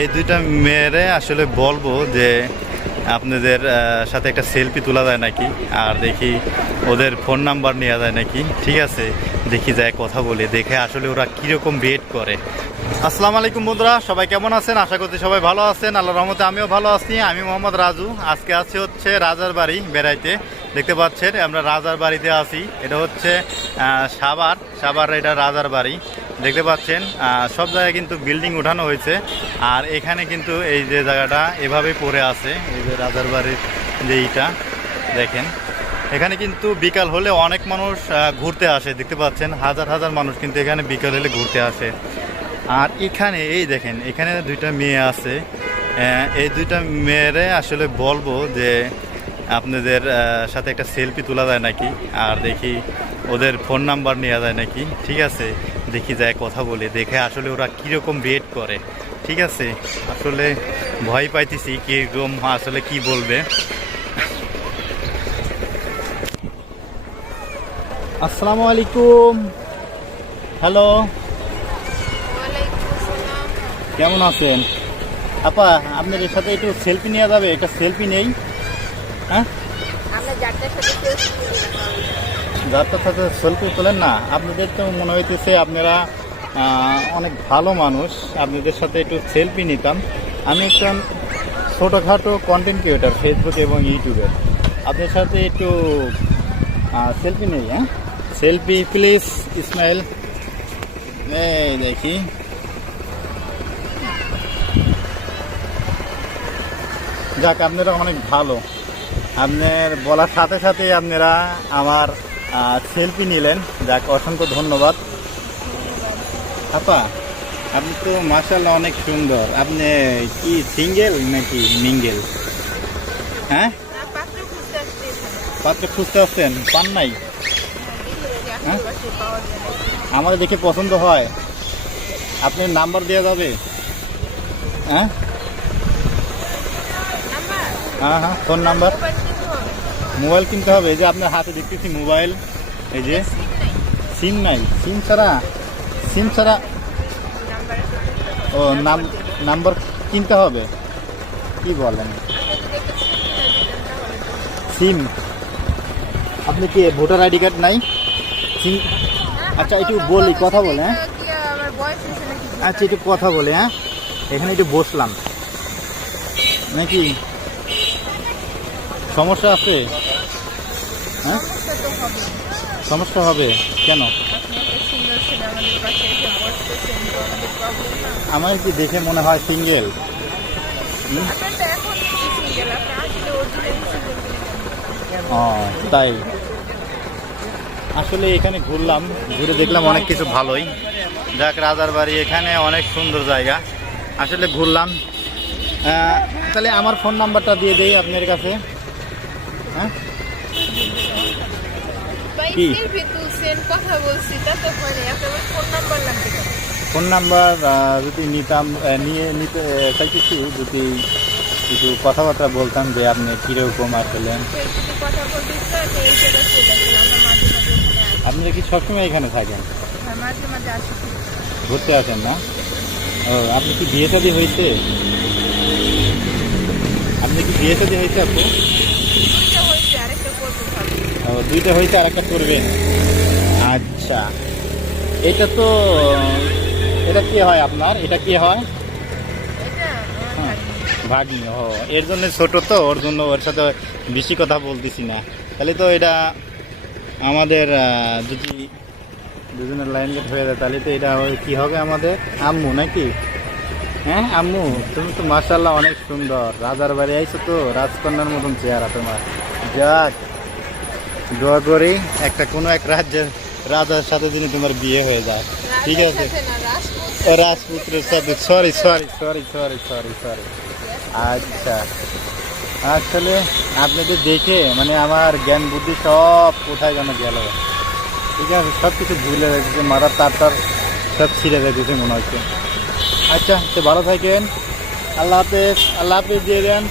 এই দুইটা মেয়েরে আসলে বলব যে আপনাদের সাথে একটা সেলফি তোলা যায় নাকি, আর দেখি ওদের ফোন নাম্বার নেওয়া যায় নাকি। ঠিক আছে, দেখি যায় কথা বলে, দেখে আসলে ওরা কীরকম ওয়েট করে। আসসালামু আলাইকুম বন্ধুরা, সবাই কেমন আছেন? আশা করছি সবাই ভালো আছেন। আল্লাহ রহমতে আমিও ভালো আছি। আমি মোহাম্মদ রাজু। আজকে আছি হচ্ছে রাজার বাড়ি বেড়াইতে। দেখতে পাচ্ছেন, আমরা রাজার বাড়িতে আছি। এটা হচ্ছে সাবার সাভার। এটা রাজার বাড়ি। দেখতে পাচ্ছেন সব জায়গায় কিন্তু বিল্ডিং উঠানো হয়েছে। আর এখানে কিন্তু এই যে জায়গাটা এভাবে পড়ে আছে, এই যে রাজার বাড়ির যে এইটা দেখেন। এখানে কিন্তু বিকাল হলে অনেক মানুষ ঘুরতে আসে, দেখতে পাচ্ছেন, হাজার হাজার মানুষ কিন্তু এখানে বিকাল হলে ঘুরতে আসে। আর এখানে, এই দেখেন, এখানে দুইটা মেয়ে আছে। এই দুইটা মেয়েরে আসলে বলব যে আপনাদের সাথে একটা সেলফি তোলা যায় নাকি, আর দেখি ওদের ফোন নাম্বার নেওয়া যায় নাকি, ঠিক আছে? দেখি যায়, কথা বলে, দেখে আসলে ওরা কীরকম ওয়েট করে। ঠিক আছে? আসলে ভয় পাইতেছি কীরকম আসলে কি বলবে। আসসালামু আলাইকুম। হ্যালো। কেমন আছেন? আপা, আপনার এর সাথে একটু সেলফি নেওয়া যাবে? একটা সেলফি নেই? হ্যাঁ? যারটার সাথে সেলফি তোলেন না, আপনাদের তো মনে হইতেছে আপনারা অনেক ভালো মানুষ, আপনাদের সাথে একটু সেলফি নিতাম। আমি একজন ছোটোখাটো কন্টেন্ট ক্রিয়েটার ফেসবুক এবং ইউটিউবের আপনার সাথে একটু সেলফি নেই হ্যাঁ? সেলফি প্লিজ ইসমাইল এই দেখি। যাক, আপনারা অনেক ভালো। আপনার বলার সাথে সাথে আপনারা আমার সেলফি নিলেন। যাক, অসংখ্য ধন্যবাদ। আপা, আপনি তো মার্শাল্লাহ অনেক সুন্দর। আপনি কি সিঙ্গেল নাকি মিঙ্গেল? হ্যাঁ? পাত্র খুঁজতে। আসছেন। পান নাই? হ্যাঁ? আমার দেখে পছন্দ হয়। আপনার নাম্বার দেওয়া যাবে? হ্যাঁ? হ্যাঁ হ্যাঁ ফোন নাম্বার। মোবাইল কিনতে হবে। এই যে আপনার হাতে দেখতেছি মোবাইল এই যে সিম নাই। সিম ছাড়া সিম ছাড়া ও নাম নাম্বার কিনতে হবে কি বলেন সিম আপনি কি ভোটার আইডি কার্ড নাই সিম আচ্ছা, একটু বলি, কথা বলে, হ্যাঁ? আচ্ছা একটু কথা বলে হ্যাঁ এখানে একটু বসলাম নাকি সমস্যা আছে? হ্যাঁ? সমস্যা হবে। কেন। আমার কি দেখে মনে হয় সিঙ্গেল? ও তাই। আসলে এখানে ঘুরলাম ঘুরে দেখলাম অনেক কিছু ভালোই। যাক রাজার বাড়ি এখানে অনেক সুন্দর জায়গা। আসলে ঘুরলাম। তাহলে আমার ফোন নাম্বারটা দিয়ে দেই আপনার কাছে। হ্যাঁ? কি? কথা বলছি তা তো হয় ফোন নাম্বার লাগবে ফোন নাম্বার যদি নিতাম নিয়ে নিতে চাইতেছি যদি একটু কথাবার্তা বলতাম যে আপনি কীরকম আসলেন। আপনারা কি সবসময় এখানে থাকেন? হ্যাঁ। ঘুরতে আসেন না? ও আপনি কি বিয়ে শাদী হয়েছে? আপনি কি বিয়ে শাদী হয়েছে আপু দুইটা হয়েছে, আরেকটা করব ভাবছি। ও দুইটা হয়েছে আর একটা করবেন আচ্ছা। এটা তো এটা কি হয় আপনার? এটা কি হয়? হ্যাঁ। ভাগ্নি। ও এর জন্য ছোট তো ওর জন্য ওর সাথে বেশি কথা বলতেছি না। তাহলে তো এটা আমাদের যদি দুজনের লাইন গেট হয়ে যায় তাহলে তো এটা ওই কি হবে আমাদের? আম্মু নাকি? হ্যাঁ আম্মু তুমি তো মার্শাল্লাহ অনেক সুন্দর। রাজার বাড়ি আইছো তো রাজকন্যার মতন চেহারা তোমার। যাক। দোয়া করি একটা কোনো এক রাজ্যের রাজার সাথে যদি তোমার বিয়ে হয়ে যায়। ঠিক আছে? রাজপুত্রের সাথে। Sorry sorry sorry sorry sorry sorry আচ্ছা। আসলে আপনাদের দেখে মানে আমার জ্ঞান বুদ্ধি সব কোথায় যেন গেল। ঠিক আছে? সব কিছু ভুলে যাচ্ছে মাথার তার তার সব ছিঁড়ে যাচ্ছে মনে হচ্ছে। আচ্ছা তো ভালো থাকেন। আল্লাহ হাফেজ। আল্লাহ হাফেজ দিয়ে দেন।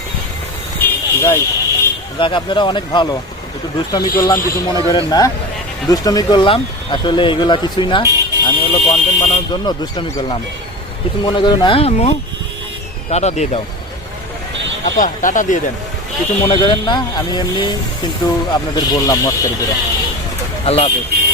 যাই। যাক আপনারা অনেক ভালো। একটু দুষ্টমি করলাম, কিছু মনে করেন না। দুষ্টমি করলাম, আসলে এগুলা কিছুই না। আমি হলো কন্টেন্ট বানানোর জন্য দুষ্টমি করলাম। কিছু মনে করেন না আম্মু? টাটা দিয়ে দাও। আপা, টাটা দিয়ে দেন। কিছু মনে করেন না, আমি এমনি কিন্তু আপনাদের বললাম মস্কারি করে। আল্লাহ হাফেজ।